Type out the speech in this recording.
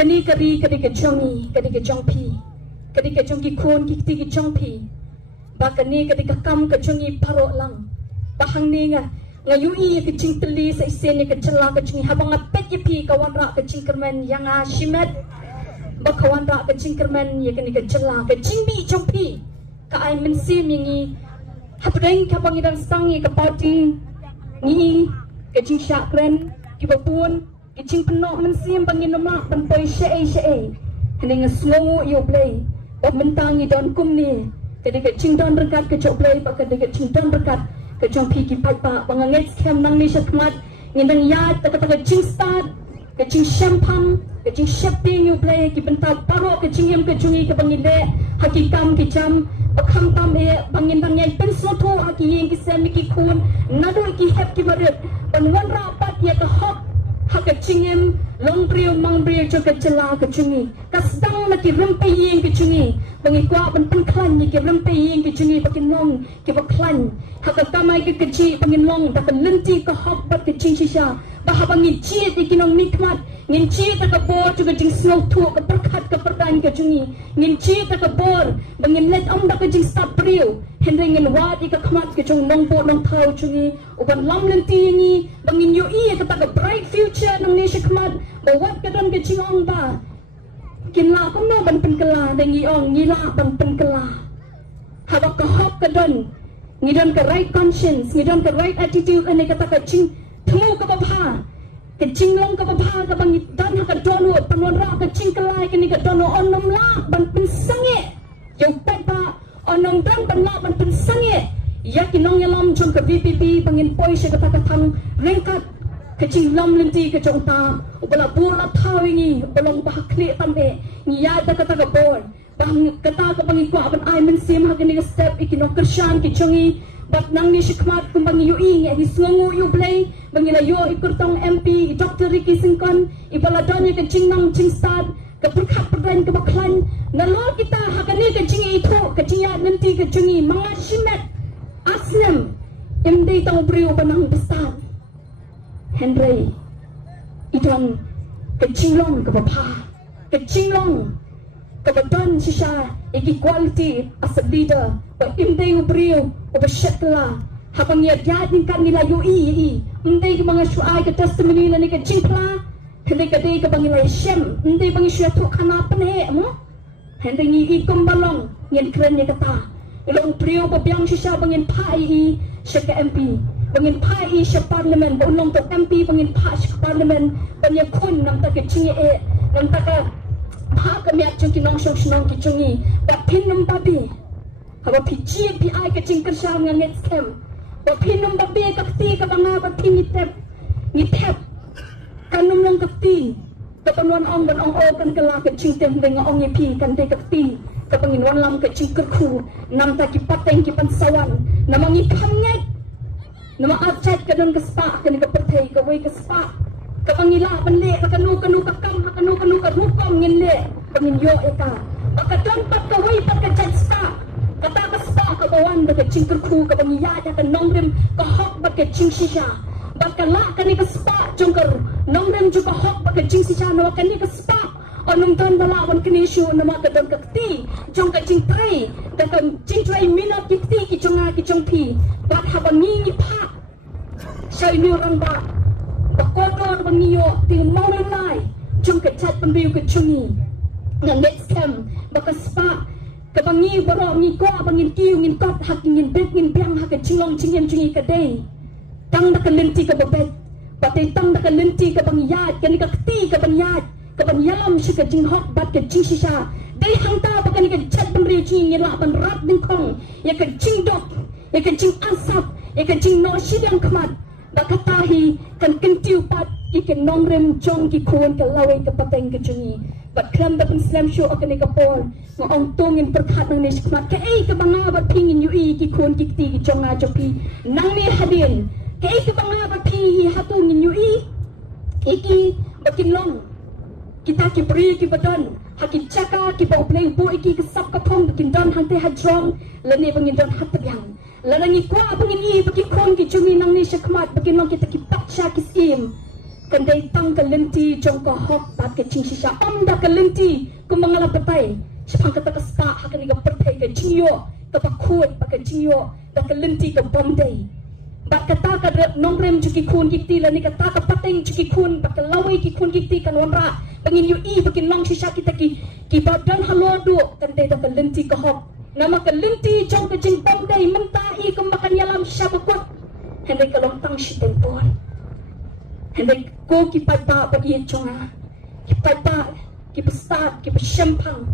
kani kari ke jongi kani ke jongpi kani ke jongi kun ki ti ke jongpi ba kani kani ke kam ke jongi paro lang bahang ni ngayui ke cing teli sa isen ke cela ke jongi habang apet ye pi kawan ra ke cing kermen yang shimet ba kawan ra ke cing kermen ye kani ke cela ke cing bi jongpi ka ai men sim mingi habeng ka bangidan sangi ke party ni ke cing syakren ki bapun ki cing penok men sim bangin nama ban poi she kene ngaslo yo play ba mentangi don kum ni kene ke cing don rekat ke chok play ba kene ke cing don rekat ke jong pi ki pai pa banganget kem nang ni syakmat ngindang ya ta ka cing start ke cing shampam ke cing shopping yo play ki bentau paro ke cing yam ke jungi ke bangile hakikam ki jam kham tam e bangin bang yai pen so tho aki yeng ki sem ki kun nadu ki hep ki baret ban wan ra pat ye ka hop haka cingem long brio mang brio jo ka cela ka cungi kasdang na ki rempe yeng ki cungi bangi kwa ban pen klan ni ki rempe yeng ki cungi bakin long ki ba klan haka tamai ki keci bangin long ta ka lenti ka hop bat ki cing shisha ba ha bangi chi ti ki nong mikmat ngin chi ta ka bo jo ka jing snow thu ka perkhat ka perdan ka cungi ngin chi ta ka bor bangin let om da ka jing stap brio hendring ngin wa ti ka khmat ki chung nong bo nong thau cungi uban lam lenti ni bangin yo i ka ta ka bright future nong ni shikmat ba wat ka don ka ching ong ba kin la ko no ban pen kala dengi ong ni la ban pen kala ha ba ka hop ka don ni don ka right conscience ni don ka right attitude ane ka ta ka ching thu ka ba pha ke ching long ka ba pha ka bang dan ha ka don wo panwan ra ka ching kala ka ni ka don on nom la ban pen sange yo pa pa on nom dan ban la ban pen sange ya ki nong yalam chung ka VPP bangin poi she ka ta ka thang rengkat ke ching lam lenti ke chong ta ubala bola thawingi bolong ba kle tambe ni ya da ka ta ka bol bang kata ka bangi ko aban ai men sim ha ni step ikino kershan ki chongi bat nang ni shikmat kum bangi yu ing hi sungu yu play bangi la yo ikurtong MP Dr. Ricky Singkon ibala donya ke ching nang ching start ke perkhat perdan ke baklan na lo kita ha ka ni ke ching itu ke ching ya lenti ke chongi mga shimet aslam imdei tong brio banang besar Henry itong kecilong kapapa kecilong kabadan sisha iki quality as a leader ba imdei ubrio ubashakla habang yadin kan nila ui imdei mga shuai ka testimony na ni ka chimpla hindi ka day ka bangilay shem hindi bangi siya to kanapan he mo hindi ni ikom balong yan kren ni kata ilong brio babyang sisha bangin pai siya ka MP bangin pai siya parliament baulong to MP bangin pai siya parliament banya kun nam ta ke chingi nam ta ka ha ka miak chung ki nong shong shnong ki chungi ba pin nam babi ha ba PG PI ka ching kersha nganget scam ba pin nam babi ka ti ka banga ba pin ni tep kanum lang ka ti ka panwan ong ban ong o kan kala ka ching tem deng ong pi kan te ka ti ka bangin wan lam ka ching kerku nam ta ki pateng ki pansawan namangi phanget nama achat ka don ka spa ka ni ka perthei ka wei ka spa ka pangila panle ka kanu ka kam ka kanu ka rukom ngin le pangin yo eka ka don pat ka wei pat ka chat spa kata ka spa ka bawan ka ching kerku ka bangiya ka nongrim ka hok ba ka ching shisha bakala ka ni ka spa jongkar nongrim ju ka hok ba ka ching shisha nama ka ni ka spa onum don bala wan kini shu nama ka don ka ti jong ka ching trai ka ching trai minot ki ti ki jonga ki jong pi bat habangi ni pa sai ni ran ba ko do bangi yo ti mo lai jong ka chat pan biu ka chungi na next time ba ka spa ka bangi baro ni ko bangin kiu ngin kot hak ngin bek ngin biang hak chinglong chingem chungi ka dei tang da ka lenti ka babet patay tang da ka lenti ka bangyat ka ni ka ti ka bangyat kabanyalam siya ka jing hok bat ka jing shisha day hangta pa ka ni ka chat pan riyo ching yela pan rat din kong ya ka jing dok ya ka jing asap ya ka jing no shidang kmat baka tahi kan kentiu pat ikan nongrem jong ki kuwan ka laway ka pateng ka jungi bat kram da pan slam show ka ni ka por ng ong tongin perkhat ng nish kmat ka ka banga bat pingin yu ki kuwan ki kti ki jong nga jopi nang ni hadin ka ka banga bat pingi hatungin yu iki bakin long kita ki beri ki badan haki caka ki bau play bu iki ke sap ka thong kin don hang te hadrong lani bangin don hat yang lanangi kwa bangin i baki kon ki chumi nang ni shakmat baki long kita ki patcha ki skim Kandai tang kalenti jong ko hok bat ke ching shisha da kalenti ko mangala patai sepang kata ka spa hakani ka pertai ka jingyo ka pakut pa ka jingyo da kalenti ka bomdai bat kata ka nongrem juki kun gikti la ni kata ka pateng juki kun bat ka lawai ki kun gikti kan wamra bangin yu i bakin long shisha kita ki badan halodu kandai da kalenti ka hok nama kalenti jong ka jing bomdai mentai ka makan yalam shisha pakut handai ka long tang shitempon Hendek ko ki pai pa ba ye chonga ki pai pa ki pa start ki pa shampang